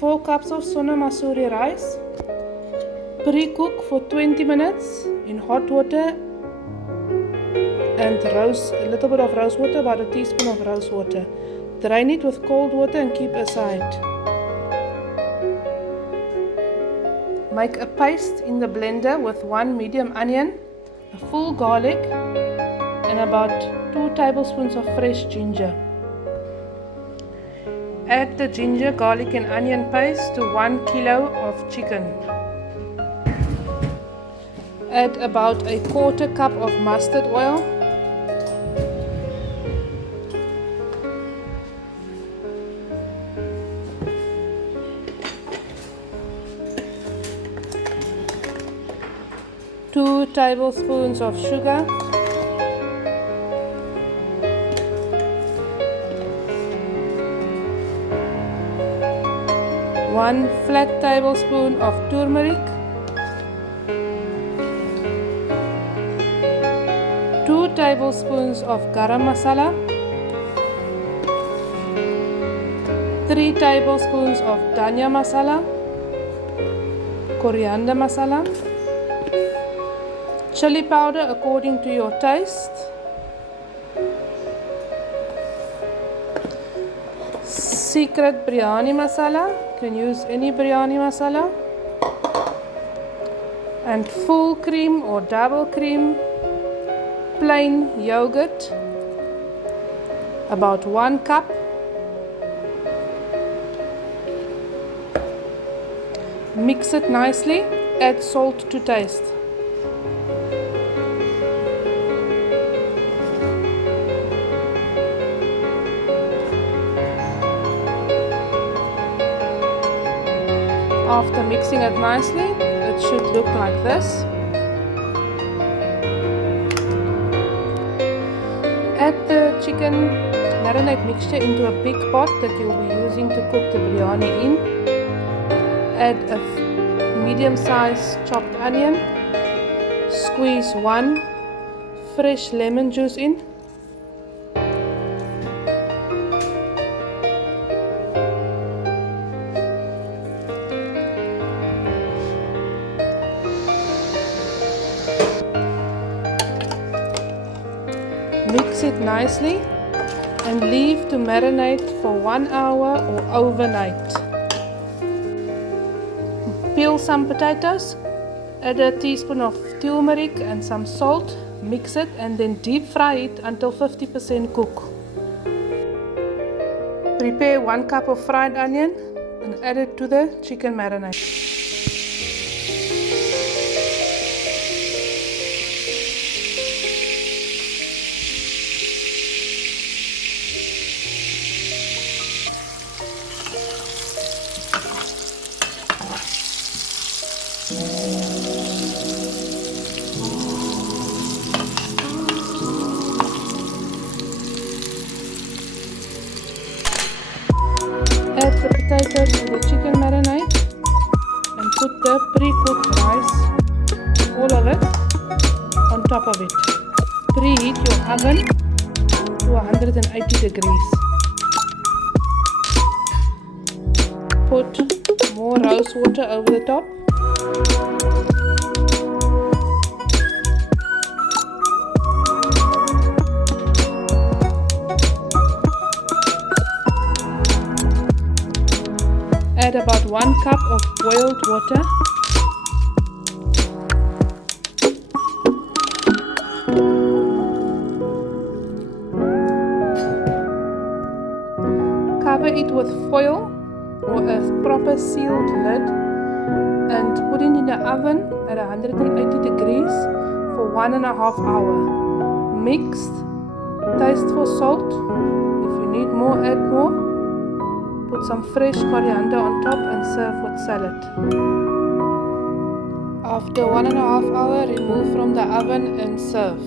4 cups of Sona Masuri rice. Pre-cook for 20 minutes in hot water and a little bit of rose water, about a teaspoon of rose water. Drain it with cold water and keep aside. Make a paste in the blender with 1 medium onion, a full garlic and about 2 tablespoons of fresh ginger. Add the ginger, garlic and onion paste to 1 kilo of chicken. Add about a 1/4 cup of mustard oil. Two tablespoons of sugar. 1 flat tablespoon of turmeric. 2 tablespoons of garam masala. 3 tablespoons of dhania masala. Coriander masala. Chili powder according to your taste. Secret biryani masala. You can use any biryani masala. And full cream or double cream. Plain yogurt. About 1 cup. Mix it nicely. Add salt to taste. After mixing it nicely, it should look like this. Add the chicken marinade mixture into a big pot that you'll be using to cook the biryani in. Add a medium-sized chopped onion. Squeeze 1 fresh lemon juice in. Mix it nicely and leave to marinate for 1 hour or overnight. Peel some potatoes, add a teaspoon of turmeric and some salt, mix it and then deep fry it until 50% cook. Prepare 1 cup of fried onion and add it to the chicken marinade. Add the potatoes to the chicken marinade and put the pre-cooked rice, all of it, on top of it. Preheat your oven to 180 degrees. Put more rose water over the top. Add about 1 cup of boiled water. Cover it with foil or a proper sealed lid and put it in the oven at 180 degrees for 1.5 hours. Mixed. Taste for salt. If you need more, add more. Put some fresh coriander on top and serve with salad. After 1.5 hours, remove from the oven and serve.